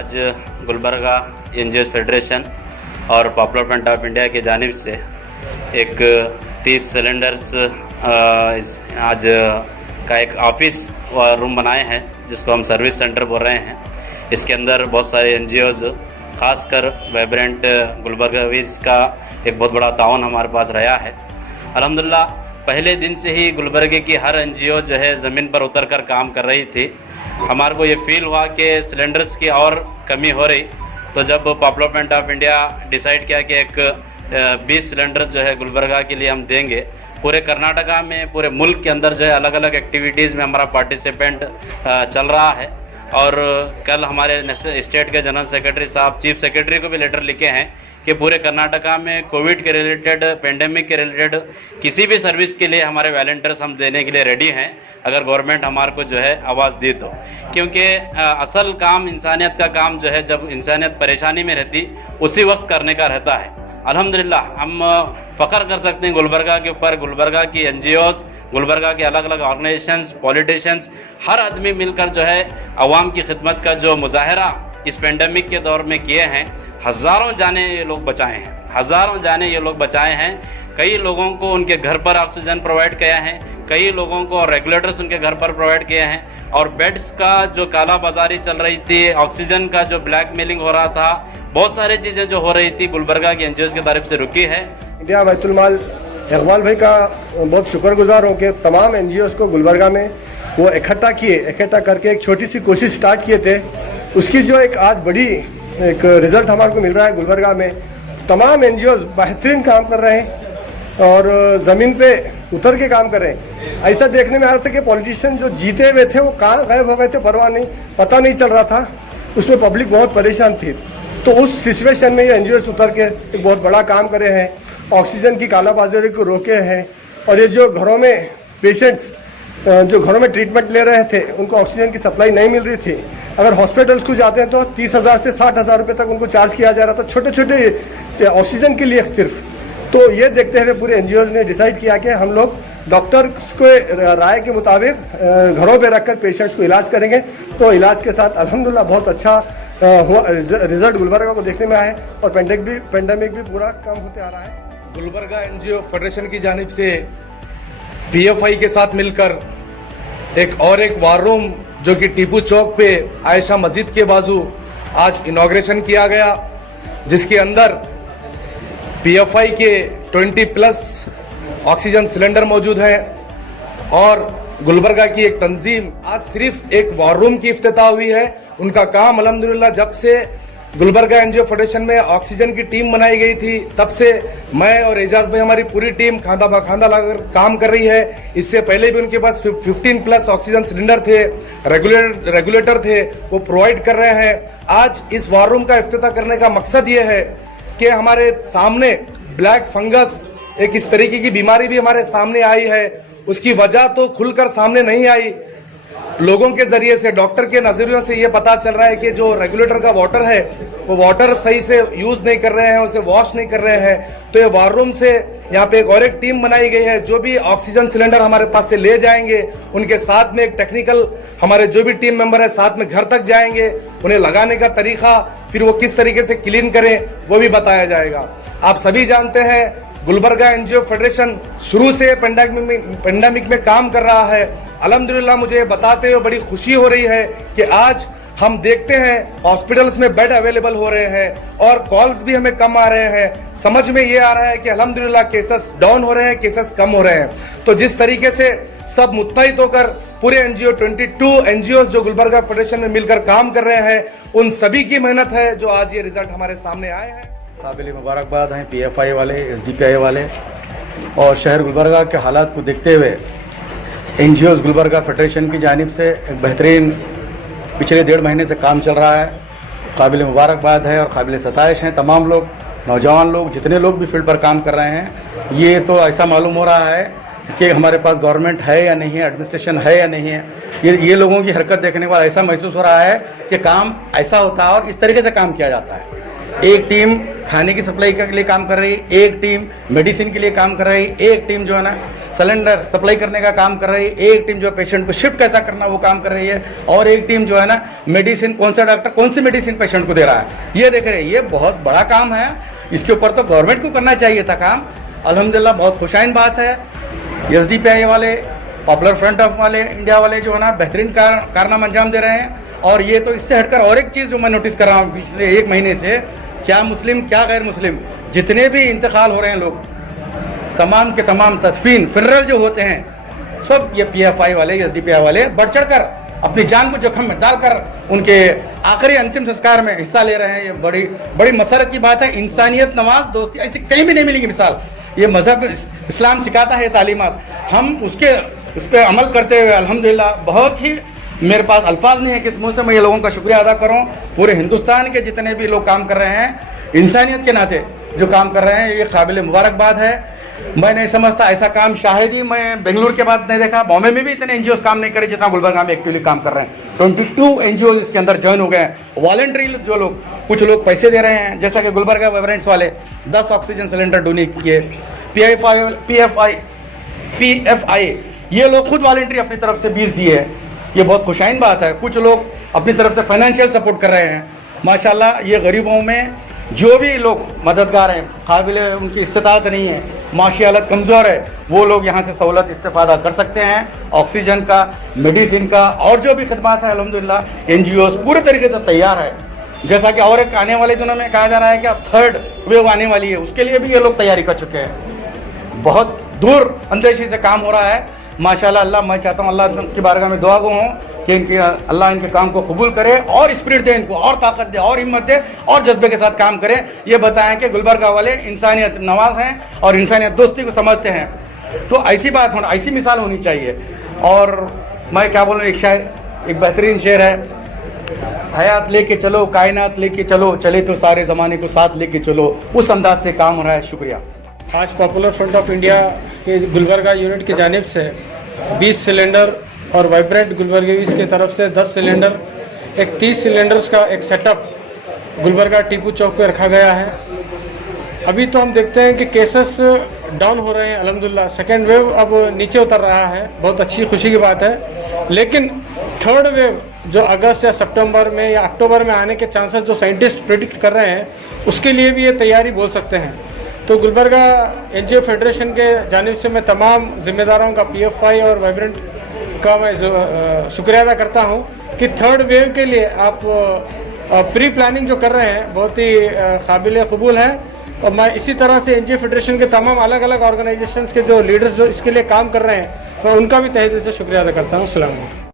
आज Gulbarga NGO federation और popular front of India की जानिब से एक 30 सिलेंडर्स आज का एक ऑफिस व रूम बनाए हैं, जिसको हम सर्विस सेंटर बोल रहे हैं। इसके अंदर बहुत सारे एनजीओज़, खासकर वाइब्रेंट गुलबर्गावीज़ का एक बहुत बड़ा ताउन हमारे पास रहा है। अल्हम्दुलिल्लाह पहले दिन से ही गुलबर्गे की हर एनजीओ जो है ज़मीन पर उतर कर काम कर रही थी। हमारे को ये फील हुआ कि सिलेंडर्स की और कमी हो रही, तो जब popular front of India decide किया कि एक 20 सिलेंडर्स जो है गुलबर्गा के लिए हम देंगे। पूरे कर्नाटका में, पूरे मुल्क के अंदर जो है अलग अलग एक्टिविटीज़ में हमारा पार्टिसिपेंट चल रहा है। और कल हमारे नेशनल स्टेट के जनरल सेक्रेटरी साहब चीफ सेक्रेटरी को भी लेटर लिखे हैं कि पूरे कर्नाटका में कोविड के रिलेटेड, पेंडेमिक के रिलेटेड किसी भी सर्विस के लिए हमारे वॉलंटियर्स हम देने के लिए रेडी हैं, अगर गवर्नमेंट हमारे को जो है आवाज़ दी तो। क्योंकि असल काम इंसानियत का काम जो है, जब इंसानियत परेशानी में रहती उसी वक्त करने का रहता है। अल्हम्दुलिल्लाह हम फ़ख्र कर सकते हैं गुलबर्गा के ऊपर। गुलबर्गा की एनजीओज़, गुलबर्गा के अलग अलग ऑर्गेनाइजेशंस, पॉलिटिशियंस, हर आदमी मिलकर जो है अवाम की खिदमत का जो मुजाहरा इस पेंडेमिक के दौर में किए हैं। हज़ारों जाने ये लोग बचाए हैं, हज़ारों जाने ये लोग बचाए हैं। कई लोगों को उनके घर पर ऑक्सीजन प्रोवाइड किया है, कई लोगों को रेगुलेटर्स उनके घर पर प्रोवाइड किए हैं। और बेड्स का जो काला बाजारी चल रही थी, ऑक्सीजन का जो ब्लैकमेलिंग हो रहा था, बहुत सारी चीज़ें जो हो रही थी गुलबर्गा की एनजीओज़ की तरफ से रुकी है। इंडिया बैतुल माल इकबाल भाई का बहुत शुक्रगुजार हूँ कि तमाम एनजीओज़ को गुलबर्गा में वो इकट्ठा करके एक छोटी सी कोशिश स्टार्ट किए थे। उसकी जो एक आज बड़ी एक रिज़ल्ट हमारे को मिल रहा है। गुलबर्गा में तमाम एनजीओज़ बेहतरीन काम कर रहे हैं और ज़मीन पे उतर के काम कर रहे हैं। ऐसा देखने में आ रहा था कि पॉलिटिशियन जो जीते हुए थे वो कहाँ गायब हो गए थे, पता नहीं चल रहा था। उसमें पब्लिक बहुत परेशान थी। तो उस सिचुएशन में ये एनजीओज़ उतर के एक बहुत बड़ा काम करे हैं, ऑक्सीजन की कालाबाजारी को रोके हैं। और ये जो घरों में पेशेंट्स जो घरों में ट्रीटमेंट ले रहे थे, उनको ऑक्सीजन की सप्लाई नहीं मिल रही थी। अगर हॉस्पिटल्स को जाते हैं तो 30,000 से 60,000 रुपये तक उनको चार्ज किया जा रहा था, छोटे छोटे ऑक्सीजन के लिए सिर्फ। तो ये देखते हुए पूरे एनजीओज़ ने डिसाइड किया कि हम लोग डॉक्टर्स को राय के मुताबिक घरों पे रखकर पेशेंट्स को इलाज करेंगे। तो इलाज के साथ अल्हम्दुलिल्लाह बहुत अच्छा हुआ, रिजल्ट गुलबर्गा को देखने में आया है और पेंडेमिक भी पूरा कम होते आ रहा है। गुलबर्गा एनजीओ फेडरेशन की जानिब से पीएफआई के साथ मिलकर एक वार रूम जो कि टीपू चौक पे आयशा मस्जिद के बाजू आज इनॉग्रेशन किया गया, जिसके अंदर पीएफआई के 20+ ऑक्सीजन सिलेंडर मौजूद हैं। और गुलबर्गा की एक तंजीम आज सिर्फ एक वार रूम की इफ्तिताह हुई है। उनका काम अल्हम्दुलिल्लाह जब से गुलबर्गा एनजीओ फेडरेशन में ऑक्सीजन की टीम बनाई गई थी, तब से मैं और एजाज भाई, हमारी पूरी टीम खांदा खांदा लगाकर काम कर रही है। इससे पहले भी उनके पास 15+ ऑक्सीजन सिलेंडर थे, रेगुलेटर थे, वो प्रोवाइड कर रहे हैं। आज इस वार रूम का इफ्तिताह करने का मकसद ये है कि हमारे सामने ब्लैक फंगस, एक इस तरीके की बीमारी भी हमारे सामने आई है। उसकी वजह तो खुलकर सामने नहीं आई, लोगों के जरिए से, डॉक्टर के नजरियों से ये पता चल रहा है कि जो रेगुलेटर का वाटर है वो वाटर सही से यूज नहीं कर रहे हैं, उसे वॉश नहीं कर रहे हैं। तो ये वार रूम से यहाँ पे एक टीम बनाई गई है, जो भी ऑक्सीजन सिलेंडर हमारे पास से ले जाएंगे, उनके साथ में एक टेक्निकल हमारे जो भी टीम मेंबर है साथ में घर तक जाएंगे। उन्हें लगाने का तरीका, फिर वो किस तरीके से क्लीन करें, वो भी बताया जाएगा। आप सभी जानते हैं गुलबर्गा एनजीओ फेडरेशन शुरू से पेंडेमिक में काम कर रहा है। अल्हम्दुलिल्लाह मुझे बताते हुए बड़ी खुशी हो रही है कि आज हम देखते हैं हॉस्पिटल्स में बेड अवेलेबल हो रहे हैं और कॉल्स भी हमें कम आ रहे हैं। समझ में ये आ रहा है कि अल्हम्दुलिल्लाह केसेस डाउन हो रहे हैं, केसेस कम हो रहे हैं। तो जिस तरीके से सब मुत्तहिद होकर पूरे एनजीओ 22 एनजीओ जो गुलबर्गा फेडरेशन में मिलकर काम कर रहे हैं, उन सभी की मेहनत है जो आज ये रिजल्ट हमारे सामने आए हैं। काबिल मुबारकबाद हैं पीएफआई वाले, एसडीपीआई वाले और शहर गुलबर्गा के हालात को देखते हुए एनजीओज़ गुलबर्गा फेडरेशन की जानिब से एक बेहतरीन पिछले 1.5 महीने से काम चल रहा है। काबिल मुबारकबाद है और काबिल सताइश हैं तमाम लोग, नौजवान लोग, जितने लोग भी फील्ड पर काम कर रहे हैं। ये तो ऐसा मालूम हो रहा है कि हमारे पास गवर्नमेंट है या नहीं है, एडमिनिस्ट्रेशन है या नहीं है। ये लोगों की हरकत देखने के बाद ऐसा महसूस हो रहा है कि काम ऐसा होता है और इस तरीके से काम किया जाता है। एक टीम खाने की सप्लाई के लिए काम कर रही है, एक टीम मेडिसिन के लिए काम कर रही है, एक टीम जो है ना सिलेंडर सप्लाई करने का काम कर रही है, एक टीम जो पेशेंट को शिफ्ट कैसा करना वो काम कर रही है, और एक टीम जो है ना मेडिसिन कौन सा डॉक्टर कौन सी मेडिसिन पेशेंट को दे रहा है ये देख रहे हैं। ये बहुत बड़ा काम है, इसके ऊपर तो गवर्नमेंट को करना चाहिए था काम। अल्हम्दुलिल्लाह बहुत खुशाइन बात है, SDPI वाले, पॉपुलर फ्रंट ऑफ वाले, इंडिया वाले जो है ना बेहतरीन कारनामा अंजाम दे रहे हैं। और ये तो इससे हटकर और एक चीज़ जो मैं नोटिस कर रहा हूँ पिछले 1 महीने से, क्या मुस्लिम क्या गैर मुस्लिम जितने भी इंतकाल हो रहे हैं लोग, तमाम के तमाम तदफीन फिनरल जो होते हैं सब ये PFI वाले SDPI वाले बढ़ चढ़ कर अपनी जान को जोखिम में डालकर उनके आखिरी अंतिम संस्कार में हिस्सा ले रहे हैं। ये बड़ी बड़ी मसरत की बात है। इंसानियत, नमाज, दोस्ती ऐसी कहीं भी नहीं मिलेगी मिसाल। ये मज़हब इस्लाम सिखाता है, ये तालीमात हम उस पर अमल करते हुए अल्हम्दुलिल्लाह बहुत ही मेरे पास अल्फाज नहीं है किस मुँह से मैं ये लोगों का शुक्रिया अदा करूँ। पूरे हिंदुस्तान के जितने भी लोग काम कर रहे हैं इंसानियत के नाते जो काम कर रहे हैं, ये काबिल मुबारकबाद है। मैं नहीं समझता ऐसा काम शायद ही मैं बेंगलुरु के बाद नहीं देखा, बॉम्बे में भी इतने NGOs काम नहीं करे जितना गुलबर्गा में एक्टिवली काम कर रहे हैं। 22 NGOs इसके अंदर ज्वाइन हो गए हैं। वॉलंटरी जो लोग, कुछ लोग पैसे दे रहे हैं, जैसा कि गुलबर्गा वाइब्रेंट्स वाले 10 ऑक्सीजन सिलेंडर डोनेट किए। PFI ये लोग खुद वॉलंटरी अपनी तरफ से 20 दिए है, ये बहुत खुशाइन बात है। कुछ लोग अपनी तरफ से फाइनेंशियल सपोर्ट कर रहे हैं। माशाल्लाह ये गरीबों में जो भी लोग मददगार हैं, काबिल उनकी इस्तिताअत नहीं है, माशी हालत कमज़ोर है, वो लोग यहाँ से सहूलत इस्तेफादा कर सकते हैं। ऑक्सीजन का, मेडिसिन का और जो भी खदमात है अल्हम्दुलिल्लाह NGOs पूरे तरीके से तैयार है। जैसा कि और एक आने वाले दिनों में कहा जा रहा है कि अब 3rd वेव आने वाली है, उसके लिए भी ये लोग तैयारी कर चुके हैं। बहुत दूर अंदेशी से काम हो रहा है माशाल्लाह। अल्लाह, मैं चाहता हूँ अल्लाह की बारगाह में दुआ गो हूँ कि इनकी अल्लाह इनके काम को कबूल करे और स्पिरिट दे इनको, और ताकत दे, और हिम्मत दे, और जज्बे के साथ काम करें। ये बताएं कि गुलबर्गा वाले इंसानियत नवाज हैं और इंसानियत दोस्ती को समझते हैं। तो ऐसी बात होना, ऐसी मिसाल होनी चाहिए। और मैं क्या बोलूँ, एक शायर, एक बेहतरीन शेर है, हयात लेके चलो, कायनात लेके चलो, चले तो सारे ज़माने को साथ लेके चलो, उस अंदाज से काम हो रहा है। शुक्रिया। आज पॉपुलर फ्रंट ऑफ इंडिया के गुलबर्गा यूनिट की जानिब से 20 सिलेंडर और वाइब्रेंट गुलबर्गीज की तरफ से 10 सिलेंडर, एक 30 सिलेंडर्स का एक सेटअप गुलबर्गा टीपू चौक पे रखा गया है। अभी तो हम देखते हैं कि केसेस डाउन हो रहे हैं अल्हम्दुलिल्लाह, सेकेंड वेव अब नीचे उतर रहा है, बहुत अच्छी खुशी की बात है। लेकिन 3rd वेव जो अगस्त या सितंबर में या अक्टूबर में आने के चांसेस जो साइंटिस्ट प्रिडिक्ट कर रहे हैं, उसके लिए भी ये तैयारी बोल सकते हैं। तो गुलबर्गा NGO फेडरेशन के जानिब से मैं तमाम जिम्मेदारों का, PFI और वाइब्रेंट का मैं शुक्रिया अदा करता हूँ कि 3rd वेव के लिए आप प्री प्लानिंग जो कर रहे हैं बहुत ही काबिल कबूल है। और मैं इसी तरह से NGO फेडरेशन के तमाम अलग अलग ऑर्गेनाइजेशंस के जो लीडर्स जो इसके लिए काम कर रहे हैं, मैं उनका भी तहे दिल से शुक्रिया अदा करता हूँ। अस्सलाम वालेकुम।